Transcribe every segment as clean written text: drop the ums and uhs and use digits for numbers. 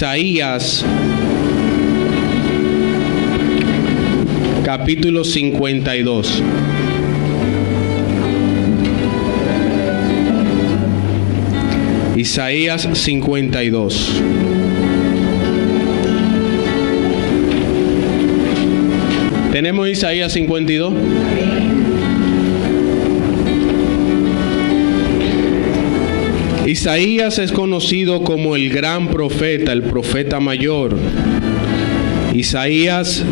Isaías capítulo 52. Isaías 52. ¿Tenemos Isaías 52? Isaías es conocido como el gran profeta, el profeta mayor. Isaías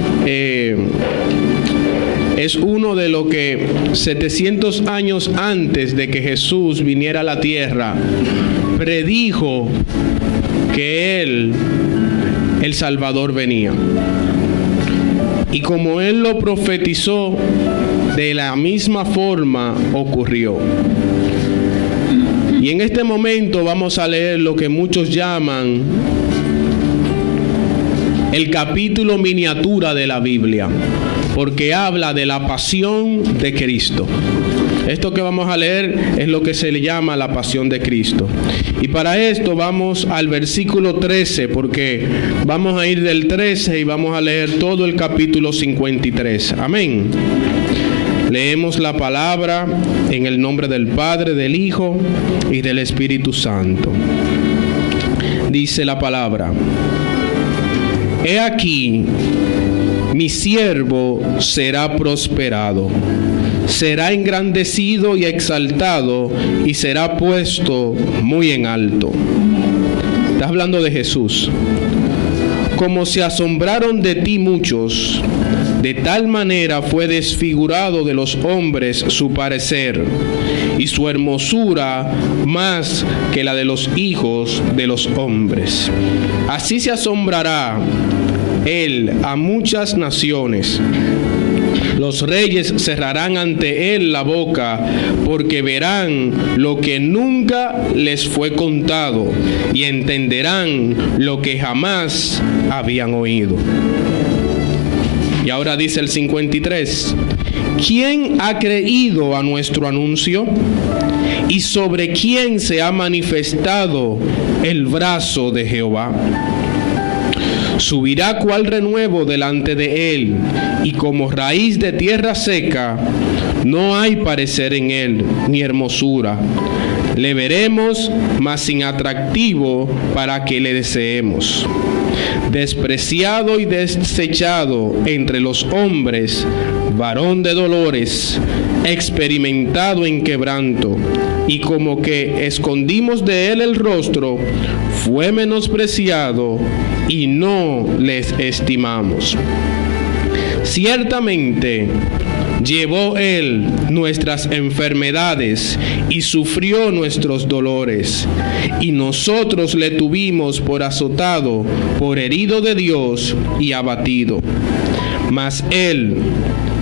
es uno de los que 700 años antes de que Jesús viniera a la tierra, predijo que Él, el Salvador, venía. Y como Él lo profetizó, de la misma forma ocurrió. Y en este momento vamos a leer lo que muchos llaman el capítulo miniatura de la Biblia, porque habla de la pasión de Cristo. Esto que vamos a leer es lo que se le llama la pasión de Cristo. Y para esto vamos al versículo 13, porque vamos a ir del 13 y vamos a leer todo el capítulo 53. Amén. Leemos la palabra en el nombre del Padre, del Hijo y del Espíritu Santo. Dice la palabra: He aquí, mi siervo será prosperado, será engrandecido y exaltado, y será puesto muy en alto. Está hablando de Jesús. Como se asombraron de ti muchos, de tal manera fue desfigurado de los hombres su parecer, y su hermosura más que la de los hijos de los hombres. Así se asombrará él a muchas naciones. Los reyes cerrarán ante él la boca, porque verán lo que nunca les fue contado, y entenderán lo que jamás habían oído. Y ahora dice el 53, ¿quién ha creído a nuestro anuncio? ¿Y sobre quién se ha manifestado el brazo de Jehová? Subirá cual renuevo delante de él, y como raíz de tierra seca, no hay parecer en él, ni hermosura. Le veremos, mas sin atractivo para que le deseemos. Despreciado y desechado entre los hombres, varón de dolores, experimentado en quebranto, y como que escondimos de él el rostro, fue menospreciado y no les estimamos. Ciertamente llevó él nuestras enfermedades y sufrió nuestros dolores, y nosotros le tuvimos por azotado, por herido de Dios y abatido. Mas él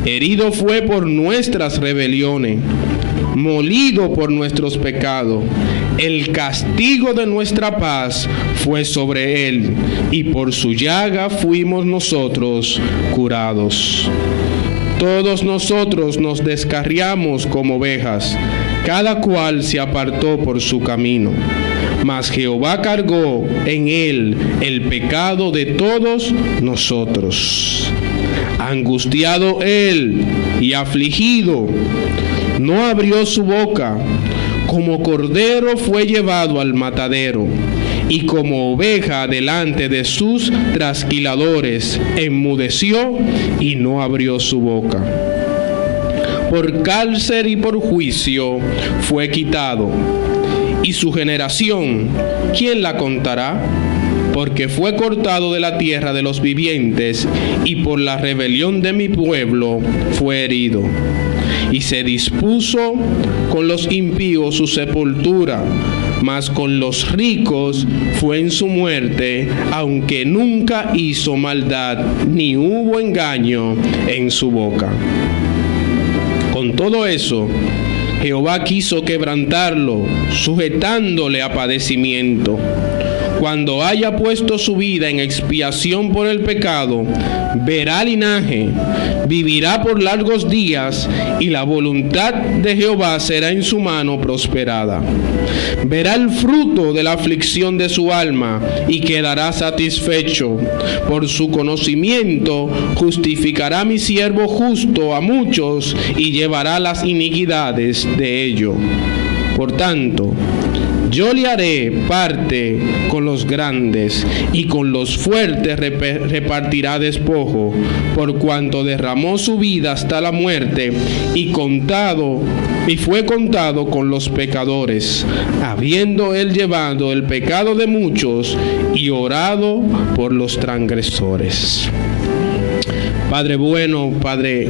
herido fue por nuestras rebeliones, molido por nuestros pecados. El castigo de nuestra paz fue sobre él, y por su llaga fuimos nosotros curados. Todos nosotros nos descarriamos como ovejas, cada cual se apartó por su camino. Mas Jehová cargó en él el pecado de todos nosotros. Angustiado él y afligido, no abrió su boca. Como cordero fue llevado al matadero, y como oveja delante de sus trasquiladores, enmudeció y no abrió su boca. Por cárcel y por juicio fue quitado. Y su generación, ¿quién la contará? Porque fue cortado de la tierra de los vivientes, y por la rebelión de mi pueblo fue herido. Y se dispuso con los impíos su sepultura, mas con los ricos fue en su muerte, aunque nunca hizo maldad, ni hubo engaño en su boca. Con todo eso, Jehová quiso quebrantarlo, sujetándole a padecimiento. cuando haya puesto su vida en expiación por el pecado, verá linaje, vivirá por largos días, y la voluntad de Jehová será en su mano prosperada. Verá el fruto de la aflicción de su alma y quedará satisfecho. Por su conocimiento justificará mi siervo justo a muchos y llevará las iniquidades de ellos. Por tanto, yo le haré parte con los grandes, y con los fuertes repartirá despojo, por cuanto derramó su vida hasta la muerte, y fue contado con los pecadores, habiendo él llevado el pecado de muchos y orado por los transgresores. Padre bueno, Padre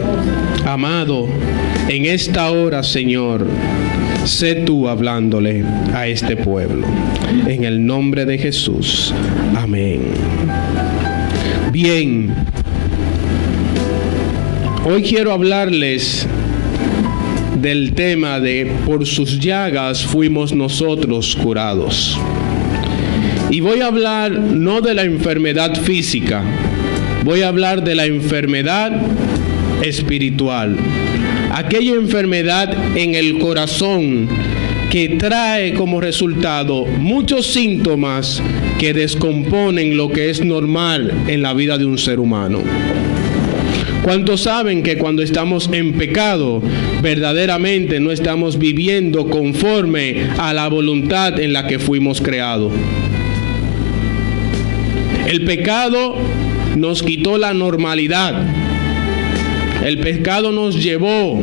amado, en esta hora, Señor, sé tú hablándole a este pueblo. En el nombre de Jesús. Amén. Bien. Hoy quiero hablarles del tema de por sus llagas fuimos nosotros curados. Y voy a hablar no de la enfermedad física, voy a hablar de la enfermedad espiritual. Aquella enfermedad en el corazón que trae como resultado muchos síntomas que descomponen lo que es normal en la vida de un ser humano. ¿Cuántos saben que cuando estamos en pecado, verdaderamente no estamos viviendo conforme a la voluntad en la que fuimos creados? El pecado nos quitó la normalidad. El pecado nos llevó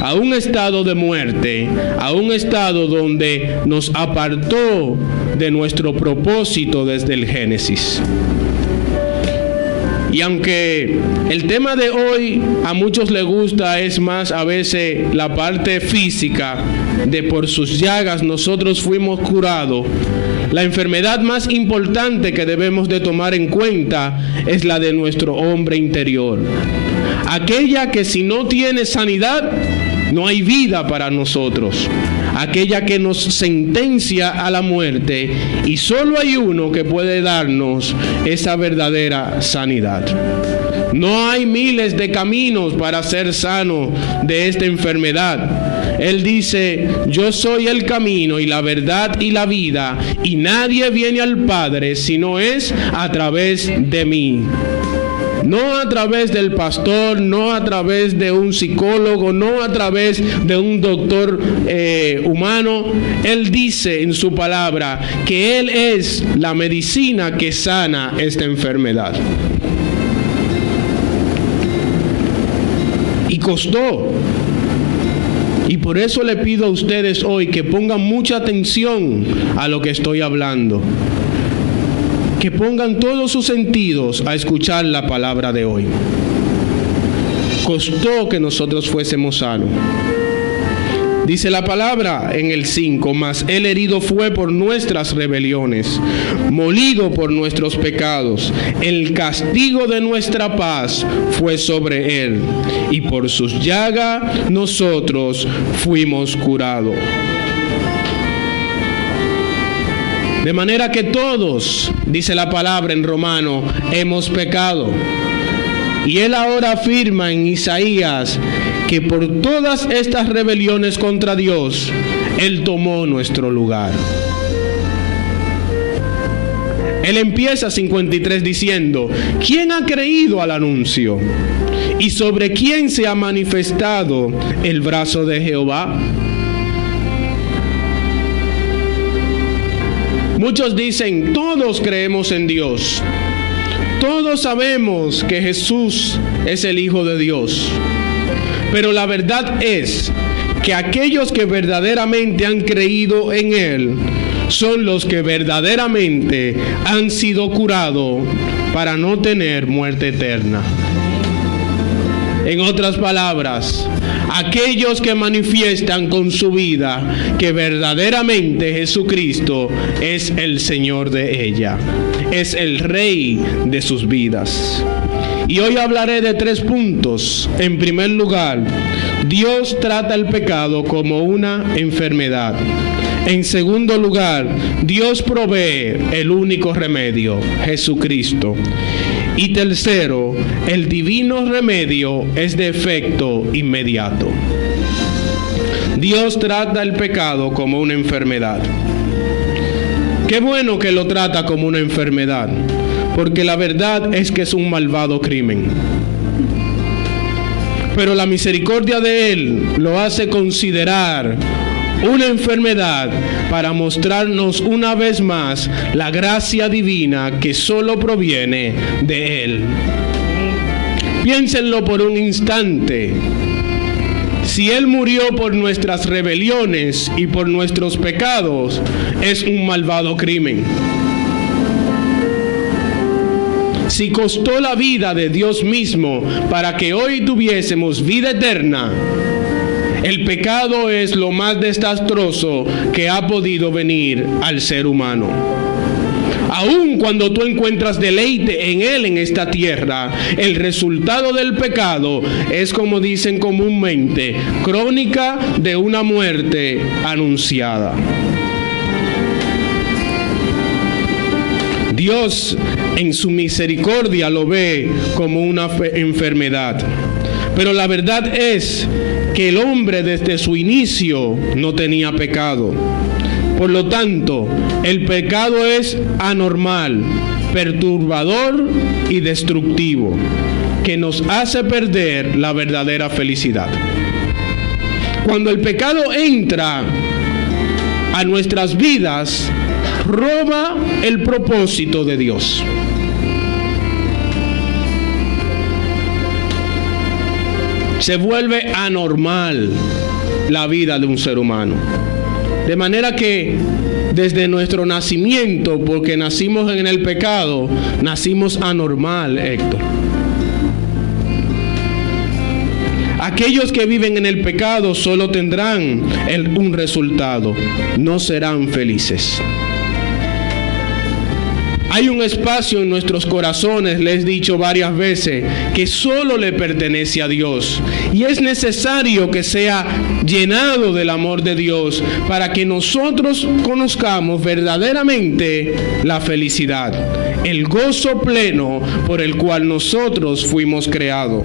a un estado de muerte, a un estado donde nos apartó de nuestro propósito desde el Génesis. Y aunque el tema de hoy a muchos les gusta, es más a veces la parte física de por sus llagas nosotros fuimos curados, la enfermedad más importante que debemos de tomar en cuenta es la de nuestro hombre interior. Aquella que si no tiene sanidad, no hay vida para nosotros. Aquella que nos sentencia a la muerte, y solo hay uno que puede darnos esa verdadera sanidad. No hay miles de caminos para ser sano de esta enfermedad. Él dice: yo soy el camino y la verdad y la vida, y nadie viene al Padre si no es a través de mí. No a través del pastor, no a través de un psicólogo, no a través de un doctor humano. Él dice en su palabra que Él es la medicina que sana esta enfermedad. Y costó. Y por eso le pido a ustedes hoy que pongan mucha atención a lo que estoy hablando. Que pongan todos sus sentidos a escuchar la palabra de hoy. Costó que nosotros fuésemos sanos. Dice la palabra en el 5: mas él herido fue por nuestras rebeliones, molido por nuestros pecados. El castigo de nuestra paz fue sobre él, y por sus llagas nosotros fuimos curados. De manera que todos, dice la palabra en Romano, hemos pecado. Y él ahora afirma en Isaías que por todas estas rebeliones contra Dios, él tomó nuestro lugar. Él empieza 53 diciendo: ¿quién ha creído al anuncio? ¿Y sobre quién se ha manifestado el brazo de Jehová? Muchos dicen: todos creemos en Dios. Todos sabemos que Jesús es el Hijo de Dios. Pero la verdad es que aquellos que verdaderamente han creído en Él son los que verdaderamente han sido curados para no tener muerte eterna. En otras palabras, aquellos que manifiestan con su vida que verdaderamente Jesucristo es el Señor de ella, es el Rey de sus vidas. Y hoy hablaré de 3 puntos. En primer lugar, Dios trata el pecado como una enfermedad. En segundo lugar, Dios provee el único remedio, Jesucristo. Y tercero, el divino remedio es de efecto inmediato. Dios trata el pecado como una enfermedad. Qué bueno que lo trata como una enfermedad, porque la verdad es que es un malvado crimen. Pero la misericordia de Él lo hace considerar una enfermedad para mostrarnos una vez más la gracia divina que solo proviene de Él. Piénsenlo por un instante. Si Él murió por nuestras rebeliones y por nuestros pecados, es un malvado crimen. Si costó la vida de Dios mismo para que hoy tuviésemos vida eterna, el pecado es lo más desastroso que ha podido venir al ser humano. Aun cuando tú encuentras deleite en Él en esta tierra, el resultado del pecado es, como dicen comúnmente, crónica de una muerte anunciada. Dios en su misericordia lo ve como una enfermedad. Pero la verdad es que el hombre desde su inicio no tenía pecado. Por lo tanto, el pecado es anormal, perturbador y destructivo, que nos hace perder la verdadera felicidad. Cuando el pecado entra a nuestras vidas, roba el propósito de Dios. Se vuelve anormal la vida de un ser humano. De manera que desde nuestro nacimiento, porque nacimos en el pecado, nacimos anormal, Héctor. Aquellos que viven en el pecado solo tendrán un resultado: no serán felices. Hay un espacio en nuestros corazones, les he dicho varias veces, que solo le pertenece a Dios. Y es necesario que sea llenado del amor de Dios para que nosotros conozcamos verdaderamente la felicidad, el gozo pleno por el cual nosotros fuimos creados.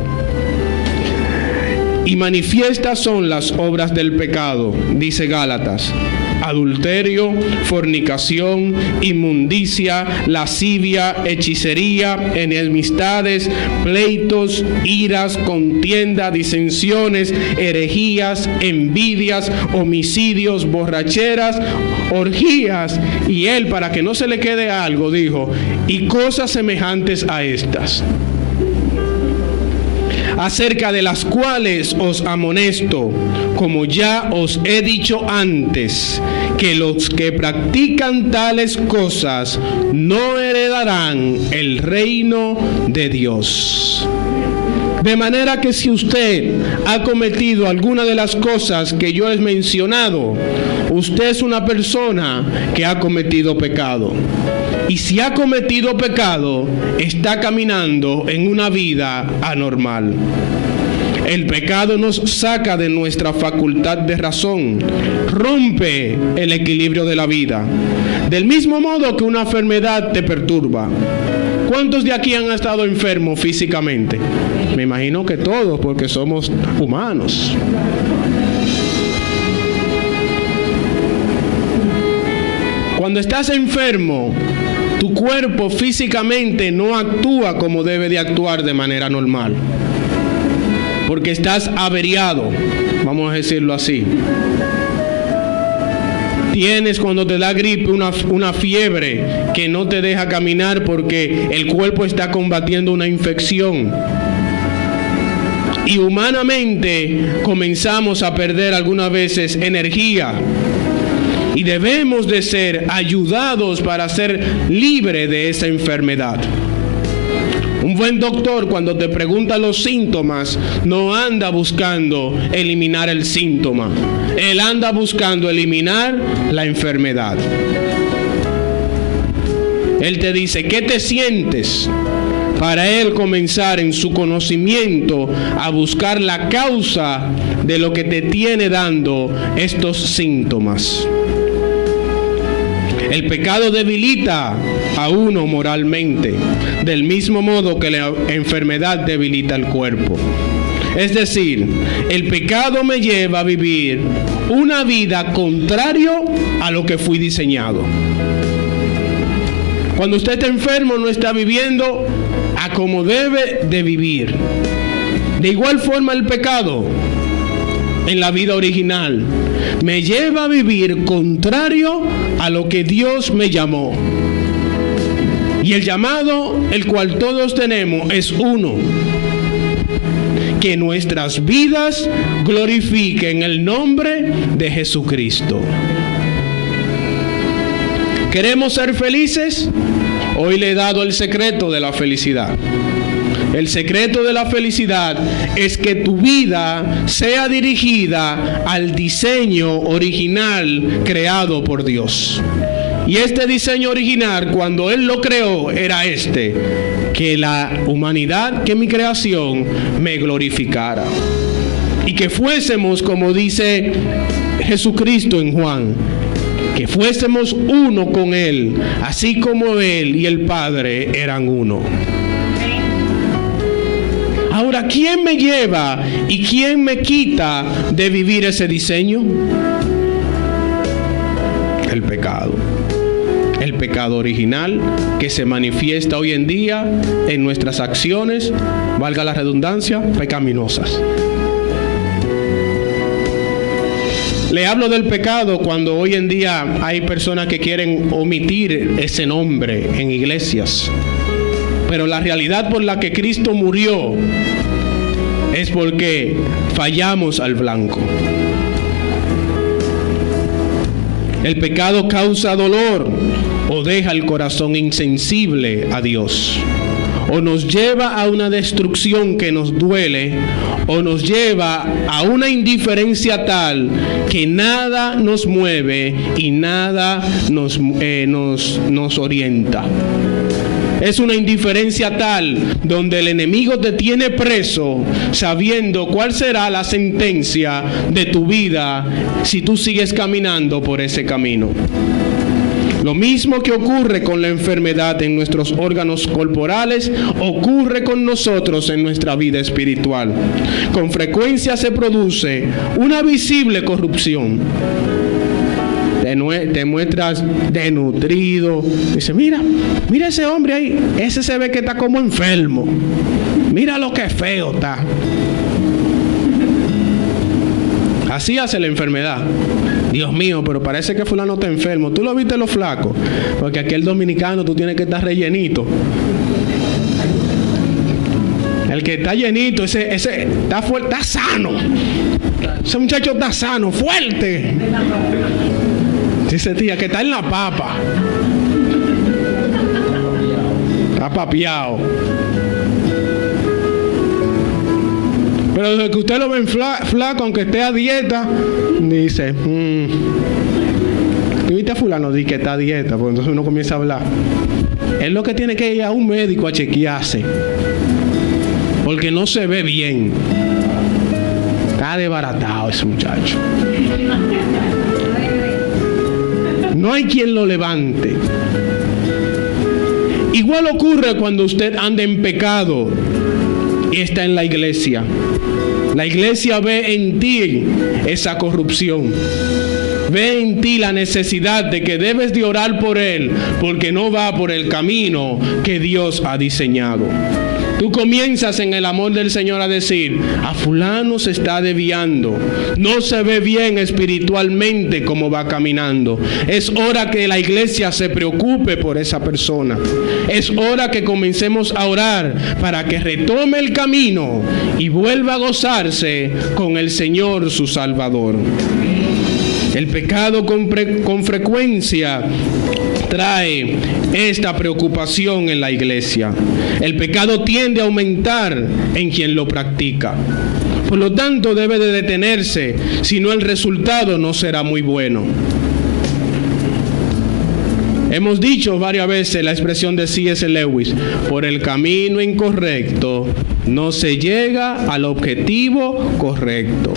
Y manifiestas son las obras del pecado, dice Gálatas: adulterio, fornicación, inmundicia, lascivia, hechicería, enemistades, pleitos, iras, contienda, disensiones, herejías, envidias, homicidios, borracheras, orgías. Y él, para que no se le quede algo, dijo: y cosas semejantes a estas, acerca de las cuales os amonesto, como ya os he dicho antes, que los que practican tales cosas no heredarán el reino de Dios. De manera que si usted ha cometido alguna de las cosas que yo he mencionado, usted es una persona que ha cometido pecado. Y si ha cometido pecado, está caminando en una vida anormal. El pecado nos saca de nuestra facultad de razón, rompe el equilibrio de la vida. Del mismo modo que una enfermedad te perturba. ¿Cuántos de aquí han estado enfermos físicamente? Me imagino que todos, porque somos humanos. Cuando estás enfermo, tu cuerpo físicamente no actúa como debe de actuar de manera normal, porque estás averiado, vamos a decirlo así. Tienes, cuando te da gripe, una fiebre que no te deja caminar porque el cuerpo está combatiendo una infección. Y humanamente comenzamos a perder algunas veces energía. Y debemos de ser ayudados para ser libres de esa enfermedad. Un buen doctor, cuando te pregunta los síntomas, no anda buscando eliminar el síntoma. Él anda buscando eliminar la enfermedad. Él te dice: ¿qué te sientes? Para él comenzar en su conocimiento a buscar la causa de lo que te tiene dando estos síntomas. El pecado debilita a uno moralmente, del mismo modo que la enfermedad debilita el cuerpo. Es decir, el pecado me lleva a vivir una vida contrario a lo que fui diseñado. Cuando usted está enfermo, no está viviendo a como debe de vivir. De igual forma, el pecado en la vida original me lleva a vivir contrario a lo que Dios me llamó. Y el llamado, el cual todos tenemos, es uno: que nuestras vidas glorifiquen el nombre de Jesucristo. ¿Queremos ser felices? Hoy le he dado el secreto de la felicidad. El secreto de la felicidad es que tu vida sea dirigida al diseño original creado por Dios. Y este diseño original, cuando Él lo creó, era que la humanidad, que mi creación, me glorificara. Y que fuésemos, como dice Jesucristo en Juan, que fuésemos uno con Él, así como Él y el Padre eran uno. Ahora, ¿quién me lleva y quién me quita de vivir ese diseño? El pecado. El pecado original que se manifiesta hoy en día en nuestras acciones, valga la redundancia, pecaminosas. Le hablo del pecado cuando hoy en día hay personas que quieren omitir ese nombre en iglesias. Pero la realidad por la que Cristo murió es porque fallamos al blanco. El pecado causa dolor o deja el corazón insensible a Dios, o nos lleva a una destrucción que nos duele, o nos lleva a una indiferencia tal que nada nos mueve y nada nos orienta. Es una indiferencia tal donde el enemigo te tiene preso, sabiendo cuál será la sentencia de tu vida si tú sigues caminando por ese camino. Lo mismo que ocurre con la enfermedad en nuestros órganos corporales, ocurre con nosotros en nuestra vida espiritual. Con frecuencia se produce una visible corrupción. Te muestras desnutrido. Dice, mira ese hombre ahí. Ese se ve que está como enfermo. Mira lo que feo está. Así hace la enfermedad. Dios mío, pero parece que fulano está enfermo. ¿Tú lo viste lo flaco? Porque aquí el dominicano tú tienes que estar rellenito. El que está llenito, ese está fuerte, está sano. Ese muchacho está sano, fuerte. Dice tía, que está en la papa. Está papiado. Pero desde que usted lo ve flaco, aunque esté a dieta, dice, ¿tú viste a fulano? Dice que está a dieta, pues entonces uno comienza a hablar. Es lo que tiene que ir a un médico a chequearse, porque no se ve bien. Está desbaratado ese muchacho. No hay quien lo levante. Igual ocurre cuando usted anda en pecado y está en la iglesia. La iglesia ve en ti esa corrupción. Ve en ti la necesidad de que debes de orar por él, porque no va por el camino que Dios ha diseñado. Tú comienzas en el amor del Señor a decir, a fulano se está desviando, no se ve bien espiritualmente como va caminando. Es hora que la iglesia se preocupe por esa persona. Es hora que comencemos a orar para que retome el camino y vuelva a gozarse con el Señor su Salvador. El pecado con frecuencia trae esta preocupación en la iglesia. El pecado tiende a aumentar en quien lo practica. Por lo tanto, debe de detenerse, si no el resultado no será muy bueno. Hemos dicho varias veces la expresión de C.S. Lewis, por el camino incorrecto no se llega al objetivo correcto.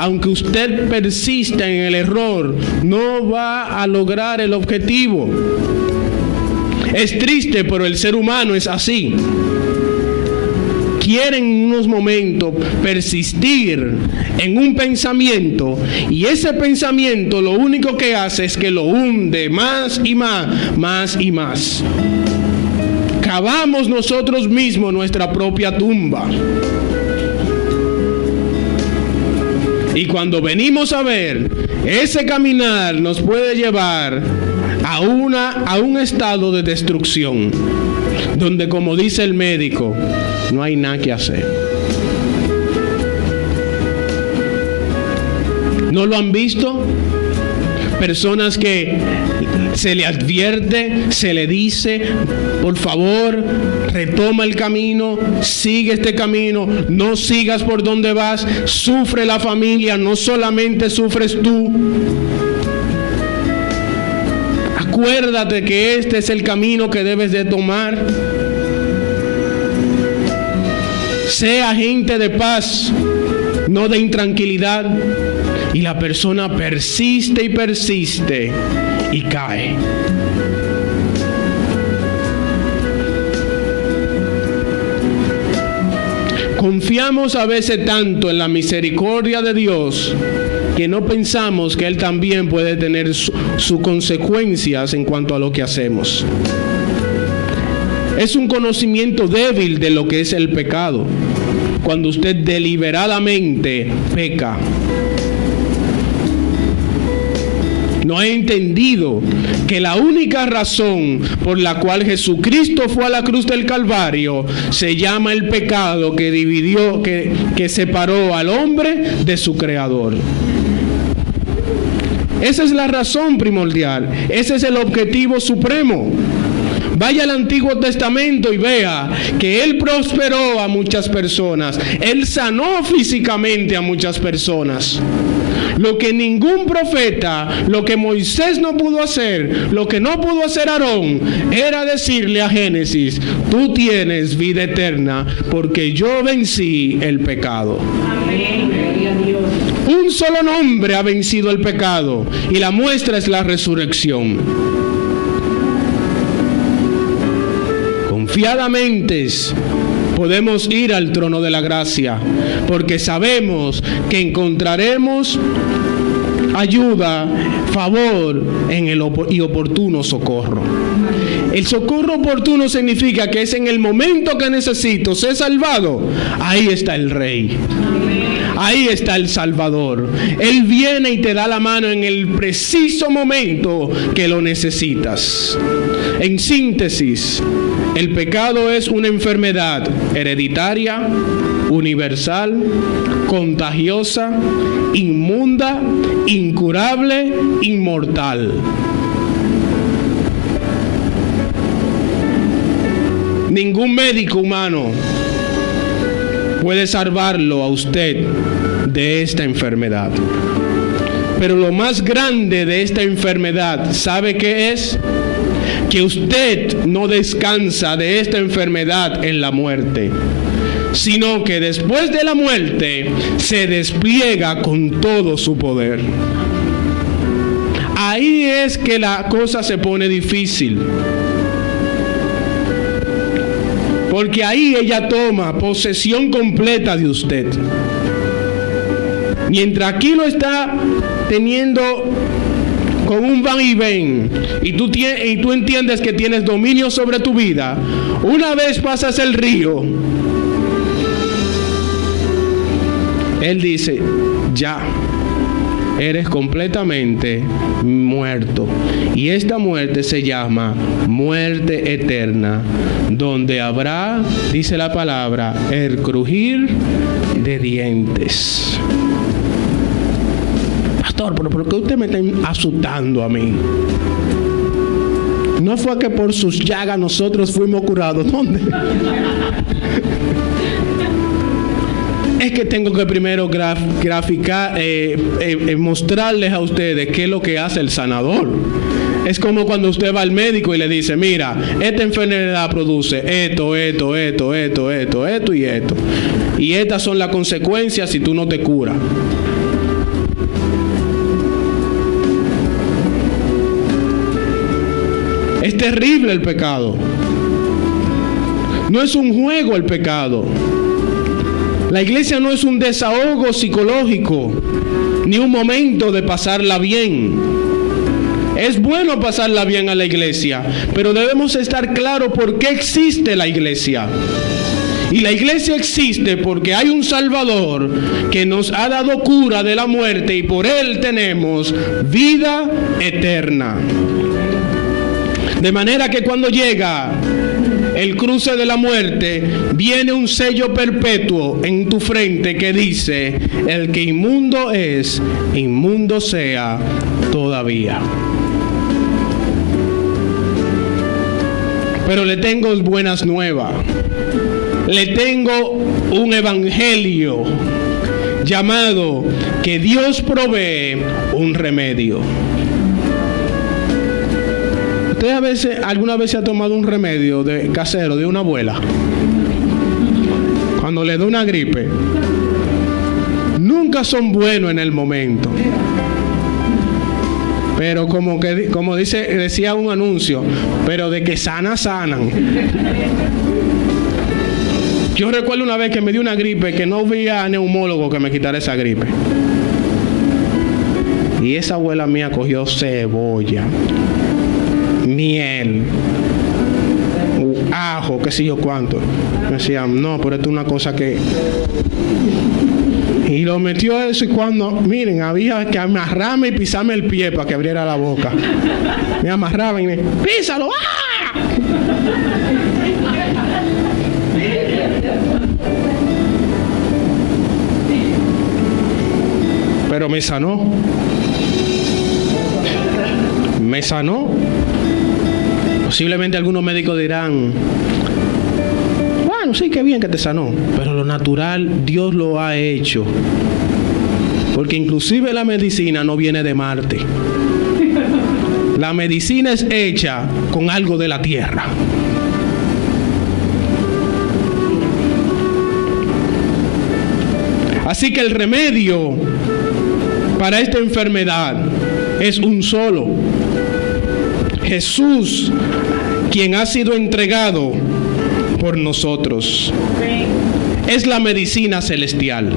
aunque usted persista en el error, no va a lograr el objetivo. Es triste, pero el ser humano es así. Quieren en unos momentos persistir en un pensamiento, y ese pensamiento lo único que hace es que lo hunde más y más y más. Cavamos nosotros mismos nuestra propia tumba. Y cuando venimos a ver, ese caminar nos puede llevar a un estado de destrucción, donde, como dice el médico, no hay nada que hacer. ¿No lo han visto? Personas que se le advierte, se le dice, por favor, retoma el camino, sigue este camino, no sigas por donde vas. Sufre la familia, no solamente sufres tú. Acuérdate que este es el camino que debes de tomar. Sea agente de paz, no de intranquilidad. Y la persona persiste y persiste y cae. Confiamos a veces tanto en la misericordia de Dios que no pensamos que Él también puede tener sus consecuencias en cuanto a lo que hacemos. Es un conocimiento débil de lo que es el pecado, cuando usted deliberadamente peca. No ha entendido que la única razón por la cual Jesucristo fue a la cruz del Calvario se llama el pecado que dividió, que separó al hombre de su Creador. Esa es la razón primordial. Ese es el objetivo supremo. Vaya al Antiguo Testamento y vea que Él prosperó a muchas personas. Él sanó físicamente a muchas personas. Lo que ningún profeta, lo que Moisés no pudo hacer, lo que no pudo hacer Aarón, era decirle a Génesis: tú tienes vida eterna porque yo vencí el pecado. Amén. Un solo nombre ha vencido el pecado, y la muestra es la resurrección. Confiadamente podemos ir al trono de la gracia, porque sabemos que encontraremos ayuda, favor y oportuno socorro. El socorro oportuno significa que es en el momento que necesito ser salvado, ahí está el Rey. Ahí está el Salvador. Él viene y te da la mano en el preciso momento que lo necesitas. En síntesis, el pecado es una enfermedad hereditaria, universal, contagiosa, inmunda, incurable, inmortal. Ningún médico humano puede salvarlo a usted de esta enfermedad. Pero lo más grande de esta enfermedad, ¿sabe qué es? Que usted no descansa de esta enfermedad en la muerte, sino que después de la muerte se despliega con todo su poder. Ahí es que la cosa se pone difícil. Porque ahí ella toma posesión completa de usted. Mientras aquí lo está teniendo con un van y ven, y tú entiendes que tienes dominio sobre tu vida, una vez pasas el río, Él dice: ya, eres completamente muerto. Y esta muerte se llama muerte eterna, donde habrá, dice la palabra, el crujir de dientes. Pastor, ¿pero por qué usted me está asustando a mí? ¿No fue que por sus llagas nosotros fuimos curados? ¿Dónde? Es que tengo que primero graficar, mostrarles a ustedes qué es lo que hace el sanador. Es como cuando usted va al médico y le dice: mira, esta enfermedad produce esto y esto. Y estas son las consecuencias si tú no te curas. terrible el pecado. No es un juego el pecado. La iglesia no es un desahogo psicológico, ni un momento de pasarla bien. Es bueno pasarla bien a la iglesia, pero debemos estar claros por qué existe la iglesia. Y la iglesia existe porque hay un Salvador que nos ha dado cura de la muerte y por Él tenemos vida eterna. De manera que cuando llega el cruce de la muerte, viene un sello perpetuo en tu frente que dice: el que inmundo es, inmundo sea todavía. Pero le tengo buenas nuevas. Le tengo un evangelio llamado que Dios provee un remedio. ¿Usted alguna vez se ha tomado un remedio casero de una abuela? Cuando le da una gripe, nunca son buenos en el momento. Pero como decía un anuncio, pero de que sanan. Yo recuerdo una vez que me dio una gripe que no había neumólogo que me quitara esa gripe. Y esa abuela mía cogió cebolla, miel, ajo, qué sé yo cuánto. Me decían, no, pero esto es una cosa que... Y lo metió eso y cuando, miren, había que amarrarme y pisarme el pie para que abriera la boca. Me amarraban y me, ¡písalo! ¡Ah! Pero me sanó. Me sanó. Posiblemente algunos médicos dirán, bueno, sí, qué bien que te sanó. Pero lo natural, Dios lo ha hecho. Porque inclusive la medicina no viene de Marte. La medicina es hecha con algo de la tierra. Así que el remedio para esta enfermedad es un solo. Jesús, quien ha sido entregado por nosotros. Es la medicina celestial.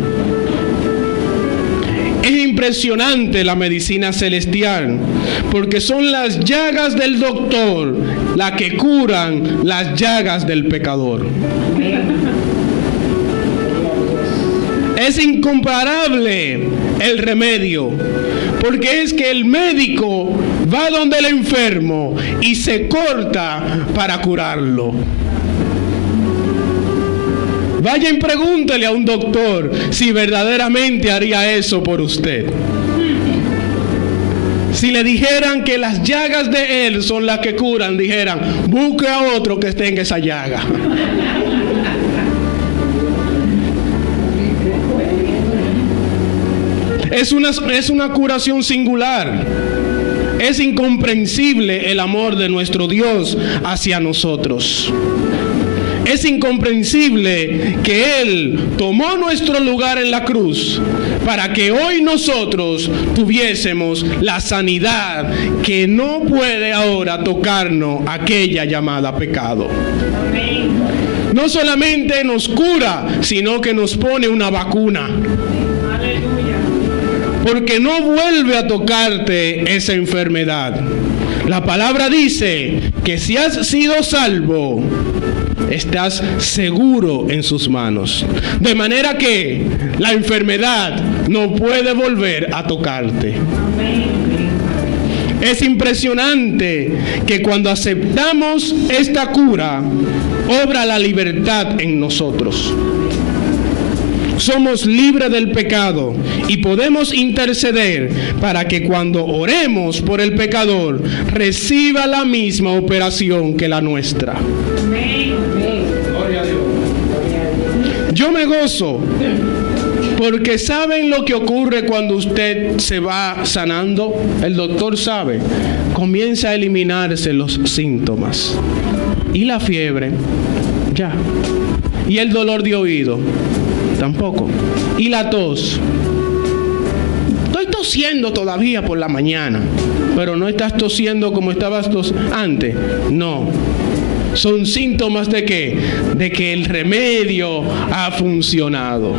Es impresionante la medicina celestial, porque son las llagas del doctor las que curan las llagas del pecador. Es incomparable el remedio, porque es que el médico va donde el enfermo y se corta para curarlo. Vaya y pregúntele a un doctor si verdaderamente haría eso por usted. Si le dijeran que las llagas de él son las que curan, dijeran, busque a otro que esté en esa llaga. Es una curación singular. Es incomprensible el amor de nuestro Dios hacia nosotros. Es incomprensible que Él tomó nuestro lugar en la cruz para que hoy nosotros tuviésemos la sanidad que no puede ahora tocarnos aquella llamada pecado. No solamente nos cura, sino que nos pone una vacuna. Porque no vuelve a tocarte esa enfermedad. La palabra dice que si has sido salvo, estás seguro en sus manos. De manera que la enfermedad no puede volver a tocarte. Es impresionante que cuando aceptamos esta cura, obra la libertad en nosotros. Somos libres del pecado y podemos interceder para que cuando oremos por el pecador reciba la misma operación que la nuestra. Yo me gozo porque ¿saben lo que ocurre cuando usted se va sanando? El doctor sabe. Comienza a eliminarse los síntomas. Y la fiebre, ya. Y el dolor de oído, tampoco. Y la tos. Estoy tosiendo todavía por la mañana. pero no estás tosiendo como estabas antes. No. Son síntomas de ¿qué? De que el remedio ha funcionado.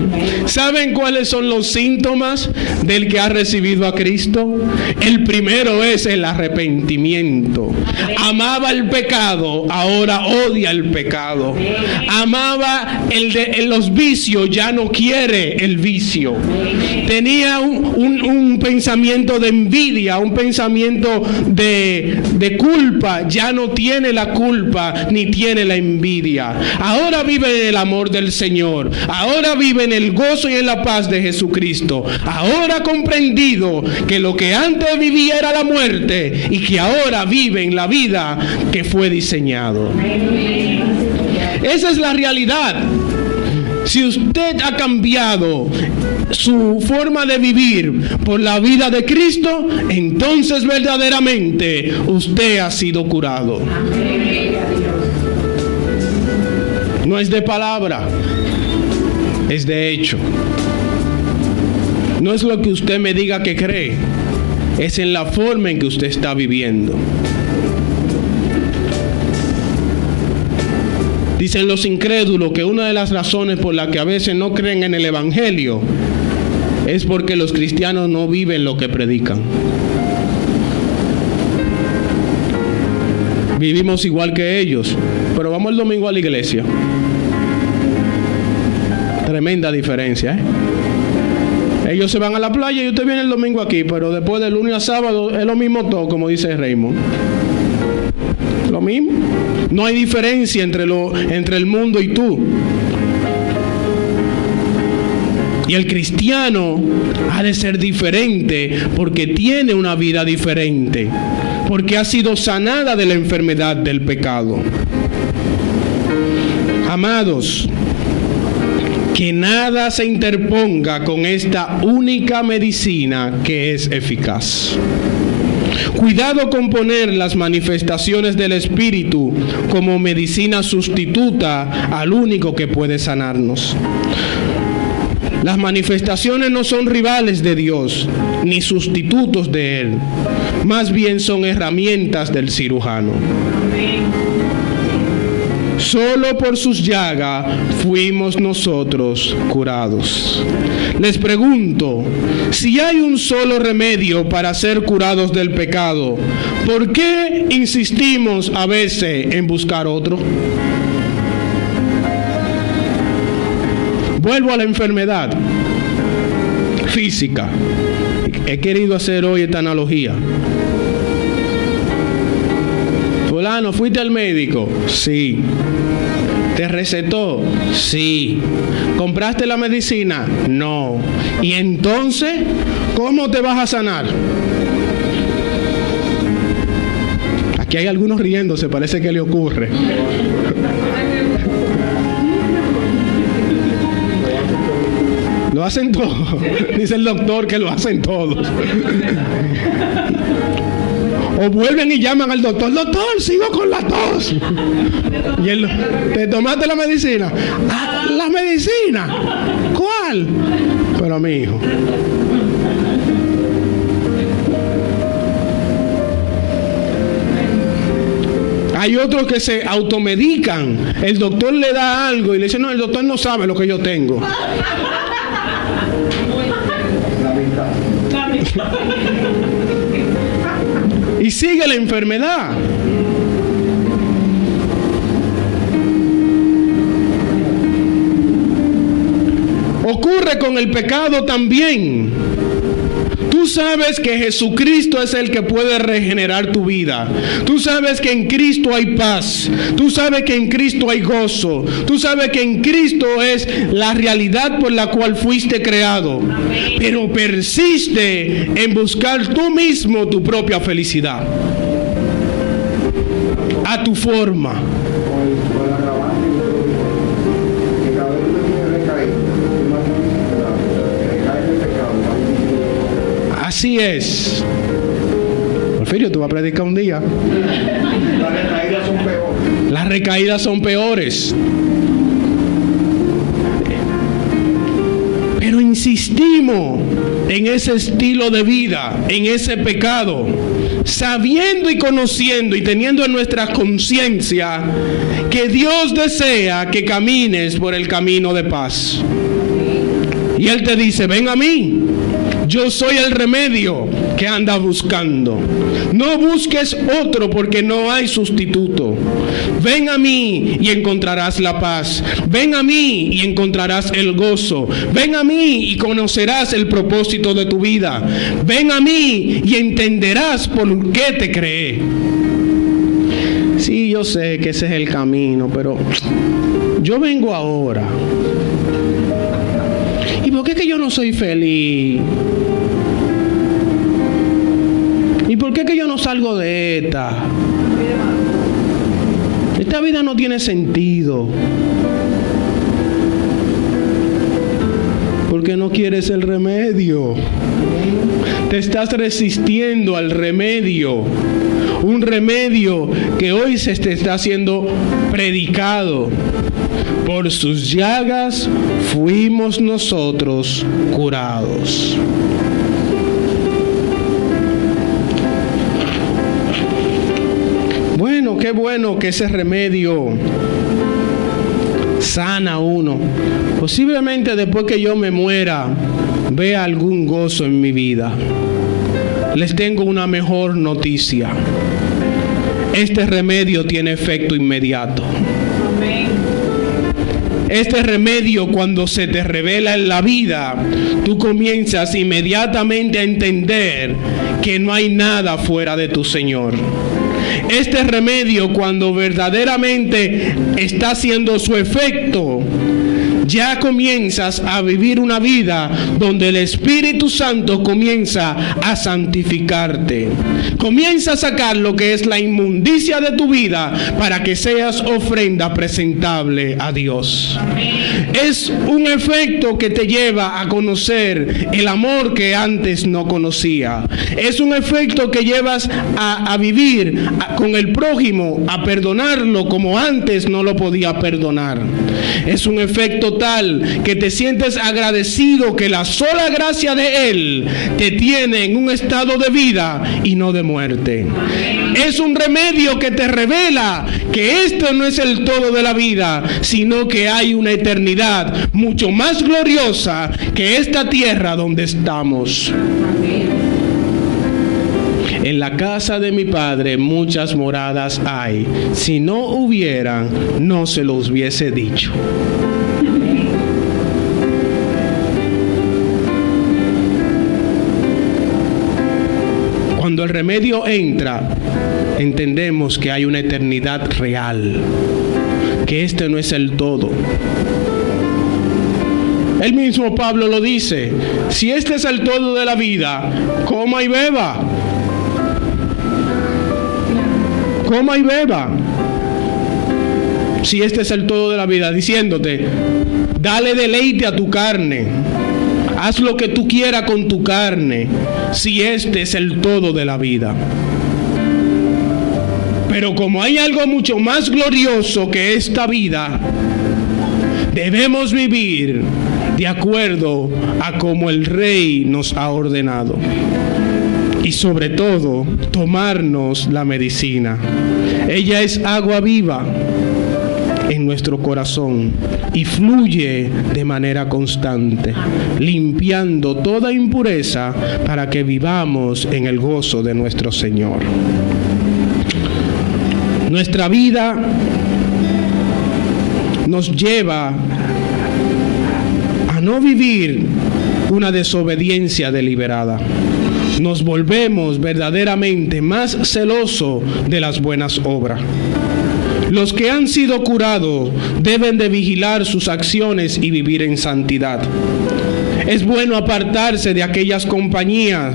¿Saben cuáles son los síntomas del que ha recibido a Cristo? El primero es el arrepentimiento. Amaba el pecado, ahora odia el pecado. Amaba los vicios, ya no quiere el vicio. Tenía un pensamiento de envidia, un pensamiento de culpa, ya no tiene la culpa ni tiene la envidia. Ahora vive en el amor del Señor. Ahora vive en el gozo y en la paz de Jesucristo. Ahora ha comprendido que lo que antes vivía era la muerte y que ahora vive en la vida que fue diseñado. Esa es la realidad. Si usted ha cambiado su forma de vivir por la vida de Cristo, entonces verdaderamente usted ha sido curado. No es de palabra, es de hecho. No es lo que usted me diga que cree, es en la forma en que usted está viviendo. Dicen los incrédulos que una de las razones por las que a veces no creen en el Evangelio es porque los cristianos no viven lo que predican. Vivimos igual que ellos, pero vamos el domingo a la iglesia. Tremenda diferencia, ¿eh? Ellos se van a la playa y usted viene el domingo aquí, pero después del lunes a sábado es lo mismo todo, como dice Raymond. Lo mismo. No hay diferencia entre el mundo y tú. Y el cristiano ha de ser diferente porque tiene una vida diferente, porque ha sido sanada de la enfermedad del pecado. Amados, que nada se interponga con esta única medicina que es eficaz. Cuidado con poner las manifestaciones del Espíritu como medicina sustituta al único que puede sanarnos. Las manifestaciones no son rivales de Dios, ni sustitutos de Él. Más bien son herramientas del cirujano. Solo por sus llagas fuimos nosotros curados. Les pregunto, si hay un solo remedio para ser curados del pecado, ¿por qué insistimos a veces en buscar otro? Vuelvo a la enfermedad física. He querido hacer hoy esta analogía. Fulano, ¿fuiste al médico? Sí. ¿Te recetó? Sí. ¿Compraste la medicina? No. ¿Y entonces cómo te vas a sanar? Aquí hay algunos riéndose, parece que le ocurre. Lo hacen todos. Dice el doctor que lo hacen todos. O vuelven y llaman al doctor. Doctor, sigo con la tos. Y él, ¿te tomaste la medicina? Ah, ¿la medicina? ¿Cuál? Pero mi hijo. Hay otros que se automedican. El doctor le da algo y le dice, no, el doctor no sabe lo que yo tengo. Y sigue la enfermedad. Ocurre con el pecado también. Tú sabes que Jesucristo es el que puede regenerar tu vida. Tú sabes que en Cristo hay paz. Tú sabes que en Cristo hay gozo. Tú sabes que en Cristo es la realidad por la cual fuiste creado. Pero persiste en buscar tú mismo tu propia felicidad. A tu forma. Así es. Porfirio, tú vas a predicar un día. Las recaídas son peores. Las recaídas son peores. Pero insistimos en ese estilo de vida, en ese pecado. sabiendo y conociendo y teniendo en nuestra conciencia que Dios desea que camines por el camino de paz. Y Él te dice: ven a mí, yo soy el remedio que andas buscando. No busques otro, porque no hay sustituto. Ven a mí y encontrarás la paz. Ven a mí y encontrarás el gozo. Ven a mí y conocerás el propósito de tu vida. Ven a mí y entenderás por qué te creé. Sí, yo sé que ese es el camino, pero yo vengo ahora. ¿Y por qué es que yo no soy feliz? ¿Y por qué es que yo no salgo de esta? Esta vida no tiene sentido. Porque no quieres el remedio. Te estás resistiendo al remedio. Un remedio que hoy se te está siendo predicado. Por sus llagas fuimos nosotros curados. Bueno, qué bueno que ese remedio sana a uno. Posiblemente después que yo me muera, vea algún gozo en mi vida. Les tengo una mejor noticia. Este remedio tiene efecto inmediato. Este remedio, cuando se te revela en la vida, tú comienzas inmediatamente a entender que no hay nada fuera de tu Señor. Este remedio, cuando verdaderamente está haciendo su efecto, ya comienzas a vivir una vida donde el Espíritu Santo comienza a santificarte. Comienza a sacar lo que es la inmundicia de tu vida para que seas ofrenda presentable a Dios. Es un efecto que te lleva a conocer el amor que antes no conocía. Es un efecto que llevas a vivir con el prójimo, a perdonarlo como antes no lo podía perdonar. Es un efecto tal que te sientes agradecido que la sola gracia de Él te tiene en un estado de vida y no de muerte. Es un remedio que te revela que esto no es el todo de la vida, sino que hay una eternidad mucho más gloriosa que esta tierra donde estamos. En la casa de mi Padre muchas moradas hay. Si no hubieran, no se los hubiese dicho. Cuando el remedio entra, entendemos que hay una eternidad real, que este no es el todo. El mismo Pablo lo dice: si este es el todo de la vida, coma y beba. Coma y beba. Si este es el todo de la vida, diciéndote: dale deleite a tu carne, haz lo que tú quieras con tu carne, si este es el todo de la vida. Pero como hay algo mucho más glorioso que esta vida, debemos vivir de acuerdo a como el Rey nos ha ordenado. Y sobre todo, tomarnos la medicina. Ella es agua viva en nuestro corazón y fluye de manera constante, limpiando toda impureza para que vivamos en el gozo de nuestro Señor. Nuestra vida nos lleva a no vivir una desobediencia deliberada. Nos volvemos verdaderamente más celosos de las buenas obras. Los que han sido curados deben de vigilar sus acciones y vivir en santidad. Es bueno apartarse de aquellas compañías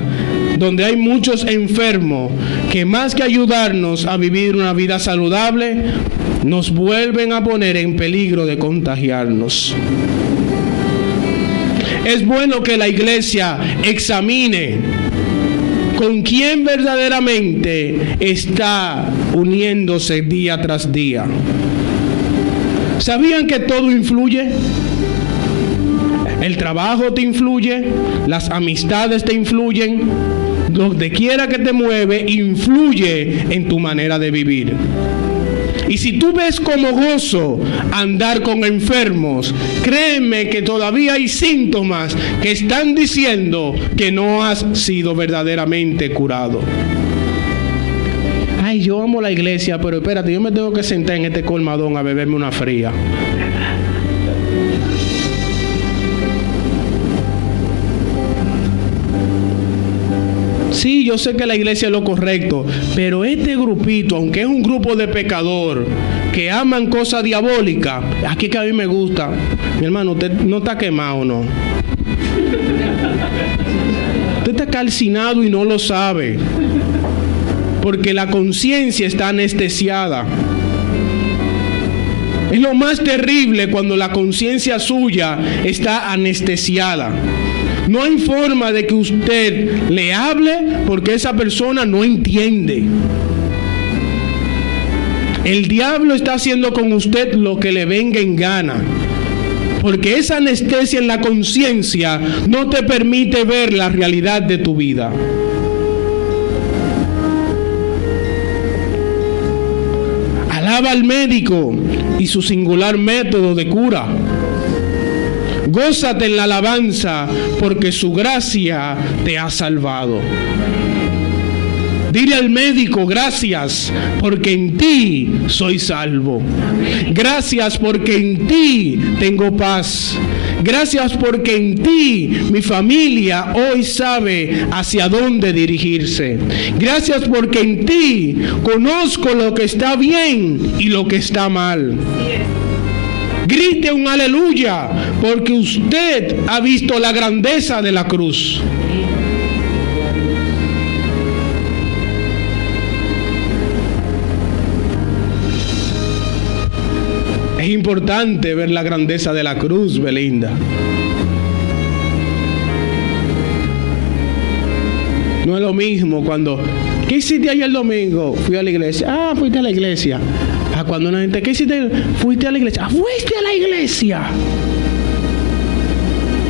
donde hay muchos enfermos que, más que ayudarnos a vivir una vida saludable, nos vuelven a poner en peligro de contagiarnos. Es bueno que la iglesia examine con quién verdaderamente está uniéndose día tras día. ¿Sabían que todo influye? El trabajo te influye, las amistades te influyen, donde quiera que te mueve, influye en tu manera de vivir. Y si tú ves como gozo andar con enfermos, créeme que todavía hay síntomas que están diciendo que no has sido verdaderamente curado. Ay, yo amo la iglesia, pero espérate, yo me tengo que sentar en este colmadón a beberme una fría. Sí, yo sé que la iglesia es lo correcto, pero este grupito, aunque es un grupo de pecador que aman cosas diabólicas, aquí que a mí me gusta. Mi hermano, usted no está quemado, ¿no? Usted está calcinado y no lo sabe, porque la conciencia está anestesiada. Es lo más terrible cuando la conciencia suya está anestesiada. No hay forma de que usted le hable porque esa persona no entiende. El diablo está haciendo con usted lo que le venga en gana, porque esa anestesia en la conciencia no te permite ver la realidad de tu vida. Alaba al médico y su singular método de cura. Gózate en la alabanza, porque su gracia te ha salvado. Dile al médico: gracias, porque en ti soy salvo. Gracias, porque en ti tengo paz. Gracias, porque en ti mi familia hoy sabe hacia dónde dirigirse. Gracias, porque en ti conozco lo que está bien y lo que está mal. Grite un aleluya, porque usted ha visto la grandeza de la cruz. Es importante ver la grandeza de la cruz, Belinda. No es lo mismo cuando... ¿Qué hiciste ayer el domingo? Fui a la iglesia. Ah, fuiste a la iglesia. Ah, cuando una gente... ¿Qué hiciste? Fuiste a la iglesia. Ah, fuiste a la iglesia.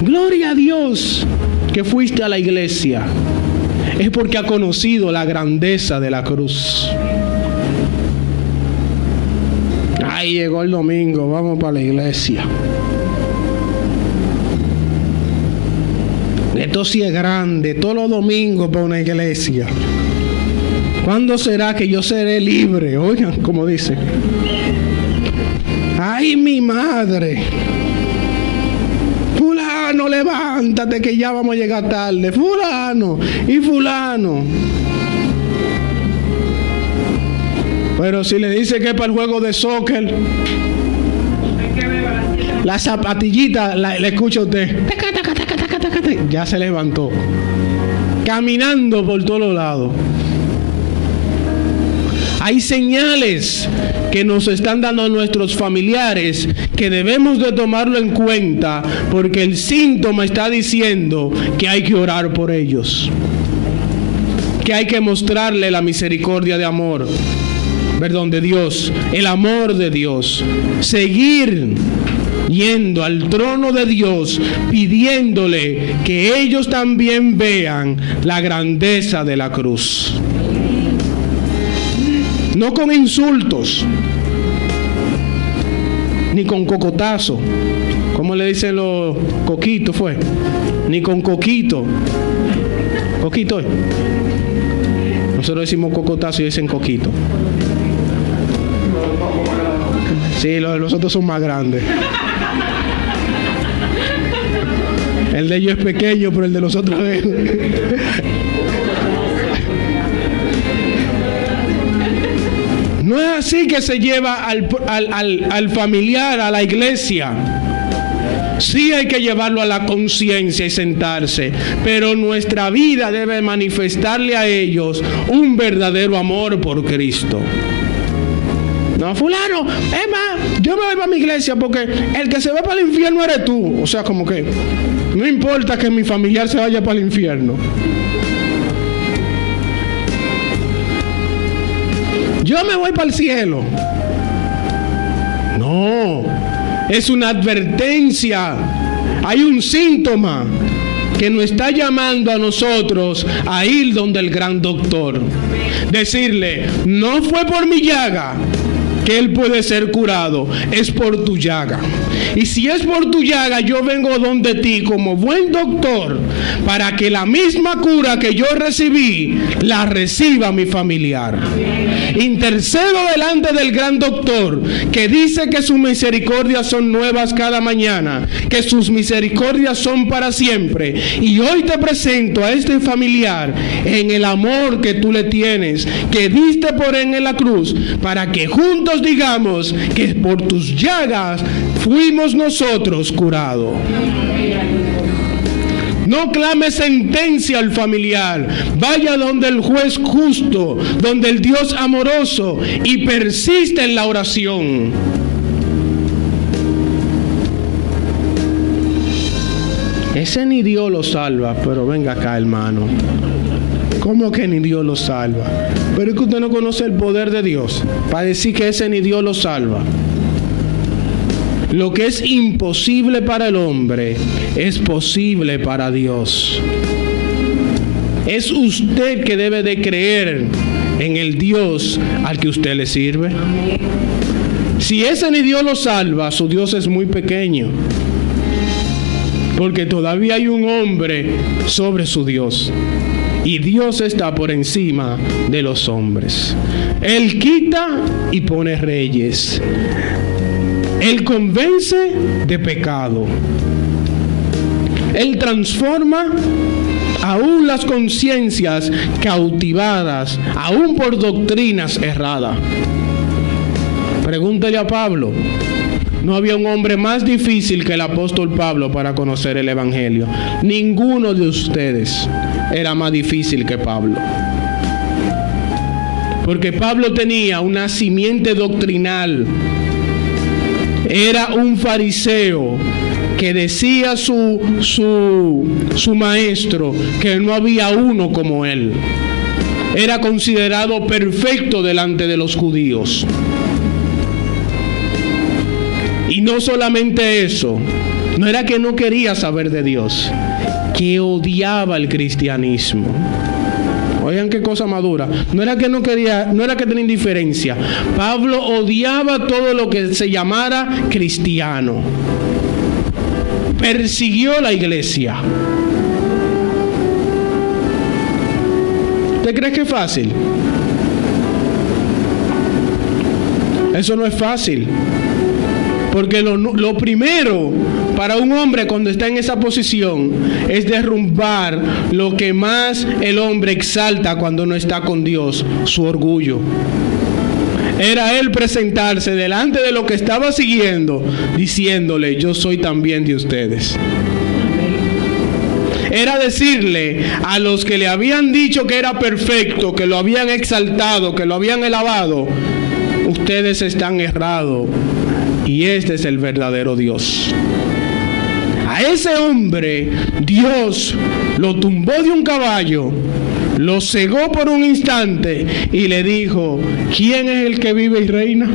Gloria a Dios que fuiste a la iglesia. Es porque ha conocido la grandeza de la cruz. Ay, llegó el domingo, vamos para la iglesia. Esto sí es grande, todos los domingos para una iglesia. ¿Cuándo será que yo seré libre? Oigan, como dice. Ay, mi madre. Fulano, levántate que ya vamos a llegar tarde. Fulano y fulano. Pero si le dice que es para el juego de soccer, la zapatillita la escucha usted. Ya se levantó. Caminando por todos lados. Hay señales que nos están dando nuestros familiares que debemos de tomarlo en cuenta, porque el síntoma está diciendo que hay que orar por ellos, que hay que mostrarle la misericordia de amor, de Dios, el amor de Dios, seguir yendo al trono de Dios pidiéndole que ellos también vean la grandeza de la cruz. No con insultos, ni con cocotazo, como le dicen los coquitos, ni con coquito. Coquito, nosotros decimos cocotazo y dicen coquito. Sí, los de nosotros son más grandes. El de ellos es pequeño, pero el de nosotros es... No es así que se lleva al familiar a la iglesia. Sí hay que llevarlo a la conciencia y sentarse, pero nuestra vida debe manifestarle a ellos un verdadero amor por Cristo. No, fulano, es más, yo me voy para mi iglesia porque el que se va para el infierno eres tú. O sea, como que no importa que mi familiar se vaya para el infierno. Yo me voy para el cielo. No, es una advertencia. Hay un síntoma. que nos está llamando a nosotros a ir donde el gran doctor. Decirle, no fue por mi llaga que él puede ser curado, es por tu llaga. Y si es por tu llaga, yo vengo donde ti como buen doctor, para que la misma cura que yo recibí, la reciba mi familiar. Intercedo delante del gran doctor, que dice que sus misericordias son nuevas cada mañana, que sus misericordias son para siempre. Y hoy te presento a este familiar en el amor que tú le tienes, que diste por él en la cruz, para que juntos digamos que por tus llagas fuimos nosotros curados. No clame sentencia al familiar. Vaya donde el juez justo, donde el Dios amoroso, y persiste en la oración. Ese ni Dios lo salva. Pero venga acá, hermano. ¿Cómo que ni Dios lo salva? Pero es que usted no conoce el poder de Dios para decir que ese ni Dios lo salva. Lo que es imposible para el hombre es posible para Dios. Es usted que debe de creer en el Dios al que usted le sirve. Si ese ni Dios lo salva, su Dios es muy pequeño. Porque todavía hay un hombre sobre su Dios. Y Dios está por encima de los hombres. Él quita y pone reyes. Él convence de pecado. Él transforma aún las conciencias cautivadas, aún por doctrinas erradas. Pregúntele a Pablo. No había un hombre más difícil que el apóstol Pablo para conocer el Evangelio. Ninguno de ustedes era más difícil que Pablo. Porque Pablo tenía una simiente doctrinal. Era un fariseo que decía su maestro que no había uno como él. Era considerado perfecto delante de los judíos. Y no solamente eso, no era que no quería saber de Dios, que odiaba el cristianismo. Oigan qué cosa madura. No era que no quería, no era que tenía indiferencia. Pablo odiaba todo lo que se llamara cristiano. Persiguió la iglesia. ¿Usted cree que es fácil? Eso no es fácil. Porque lo primero para un hombre cuando está en esa posición es derrumbar lo que más el hombre exalta cuando no está con Dios, su orgullo. Era él presentarse delante de lo que estaba siguiendo, diciéndole, yo soy también de ustedes. Era decirle a los que le habían dicho que era perfecto, que lo habían exaltado, que lo habían alabado, ustedes están errados. Y este es el verdadero Dios. A ese hombre, Dios lo tumbó de un caballo, lo cegó por un instante y le dijo, ¿quién es el que vive y reina?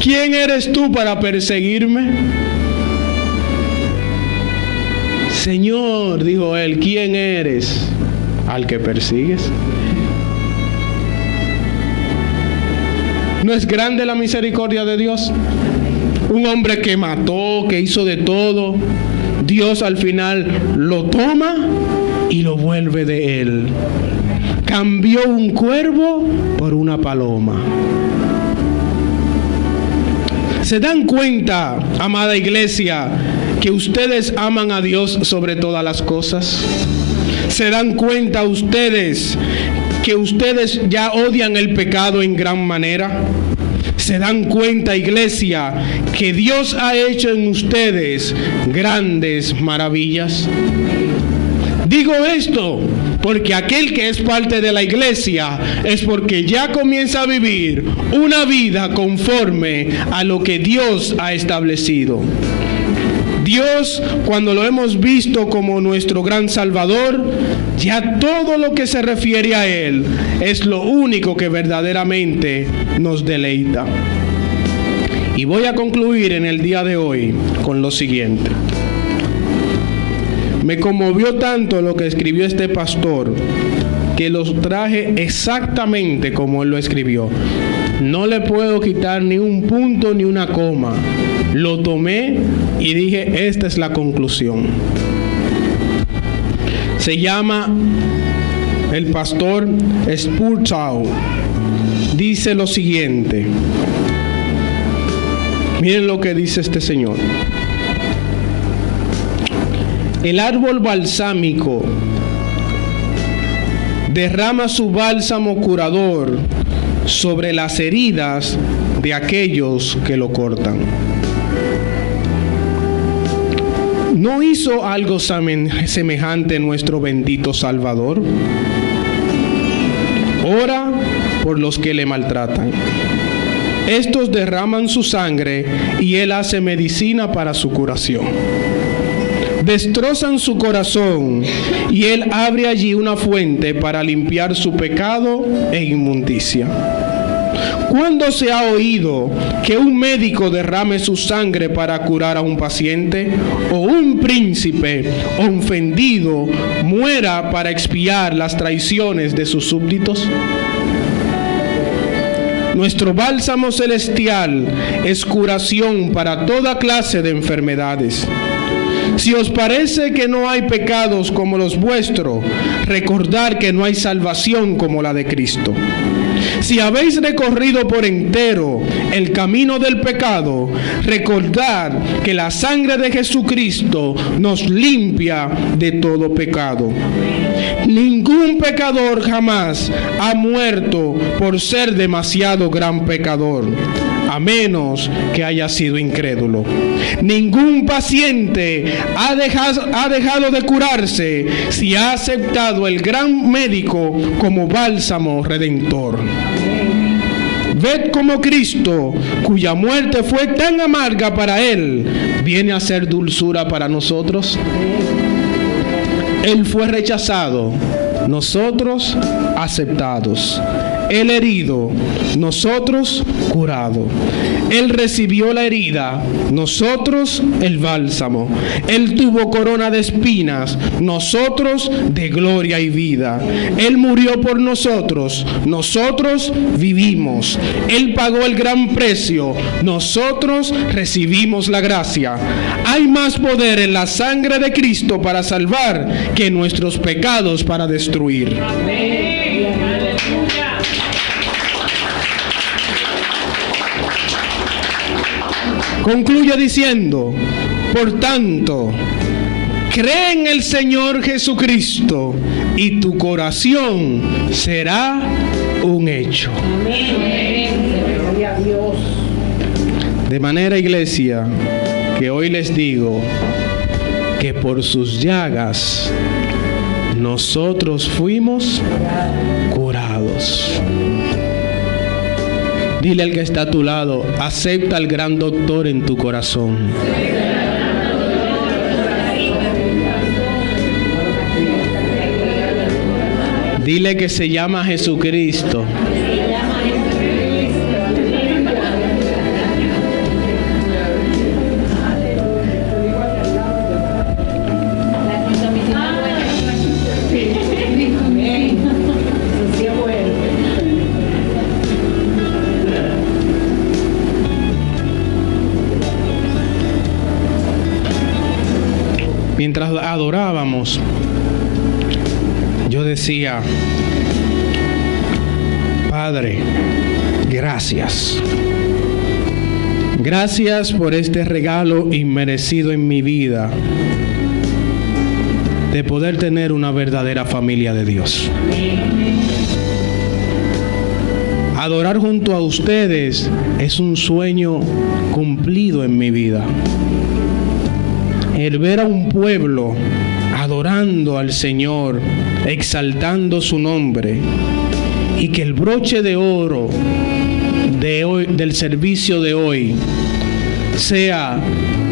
¿Quién eres tú para perseguirme? Señor, dijo él, ¿quién eres? Al que persigues. ¿No es grande la misericordia de Dios? Un hombre que mató, que hizo de todo, Dios al final lo toma y lo vuelve de él. Cambió un cuervo por una paloma. ¿Se dan cuenta, amada iglesia, que ustedes aman a Dios sobre todas las cosas? ¿Se dan cuenta ustedes que ustedes ya odian el pecado en gran manera? ¿Se dan cuenta, iglesia, que Dios ha hecho en ustedes grandes maravillas? Digo esto porque aquel que es parte de la iglesia es porque ya comienza a vivir una vida conforme a lo que Dios ha establecido. Dios, cuando lo hemos visto como nuestro gran Salvador, ya todo lo que se refiere a Él es lo único que verdaderamente nos deleita. Y voy a concluir en el día de hoy con lo siguiente. Me conmovió tanto lo que escribió este pastor que los traje exactamente como él lo escribió. No le puedo quitar ni un punto ni una coma. Lo tomé y dije, esta es la conclusión. Se llama el pastor Spurgeon. Dice lo siguiente. Miren lo que dice este señor. El árbol balsámico derrama su bálsamo curador sobre las heridas de aquellos que lo cortan. ¿No hizo algo semejante nuestro bendito Salvador? Ora por los que le maltratan. Estos derraman su sangre y Él hace medicina para su curación. Destrozan su corazón y Él abre allí una fuente para limpiar su pecado e inmundicia. ¿Cuándo se ha oído que un médico derrame su sangre para curar a un paciente? ¿O un príncipe ofendido muera para expiar las traiciones de sus súbditos? Nuestro bálsamo celestial es curación para toda clase de enfermedades. Si os parece que no hay pecados como los vuestros, recordad que no hay salvación como la de Cristo. Si habéis recorrido por entero el camino del pecado, recordad que la sangre de Jesucristo nos limpia de todo pecado. Ningún pecador jamás ha muerto por ser demasiado gran pecador, a menos que haya sido incrédulo. Ningún paciente ha dejado de curarse si ha aceptado el gran médico como bálsamo redentor. Ved cómo Cristo, cuya muerte fue tan amarga para Él, viene a ser dulzura para nosotros. Él fue rechazado, nosotros aceptados. Él herido, nosotros curado. Él recibió la herida, nosotros el bálsamo. Él tuvo corona de espinas, nosotros de gloria y vida. Él murió por nosotros, nosotros vivimos. Él pagó el gran precio, nosotros recibimos la gracia. Hay más poder en la sangre de Cristo para salvar que en nuestros pecados para destruir. Amén. Concluye diciendo, por tanto, cree en el Señor Jesucristo y tu corazón será un hecho. De manera, iglesia, que hoy les digo que por sus llagas nosotros fuimos curados. Dile al que está a tu lado, acepta al gran doctor en tu corazón. Dile que se llama Jesucristo. Mientras adorábamos, yo decía, Padre, gracias. Gracias por este regalo inmerecido en mi vida de poder tener una verdadera familia de Dios. Adorar junto a ustedes es un sueño cumplido en mi vida. El ver a un pueblo adorando al Señor, exaltando su nombre, y que el broche de oro de hoy, del servicio de hoy, sea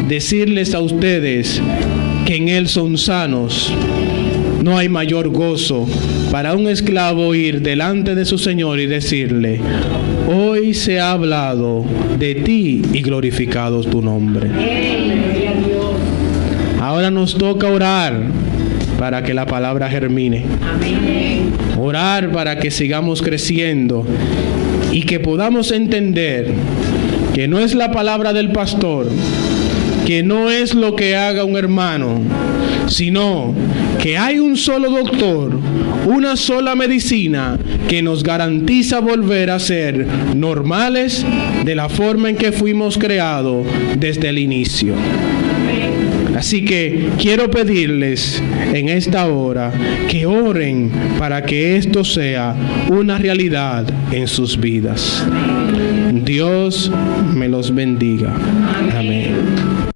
decirles a ustedes que en Él son sanos, No hay mayor gozo para un esclavo ir delante de su Señor y decirle: hoy se ha hablado de ti y glorificado tu nombre. Ahora nos toca orar para que la palabra germine. Orar para que sigamos creciendo y que podamos entender que no es la palabra del pastor, que no es lo que haga un hermano, sino que hay un solo doctor, una sola medicina que nos garantiza volver a ser normales de la forma en que fuimos creados desde el inicio. Así que quiero pedirles en esta hora que oren para que esto sea una realidad en sus vidas. Dios me los bendiga. Amén.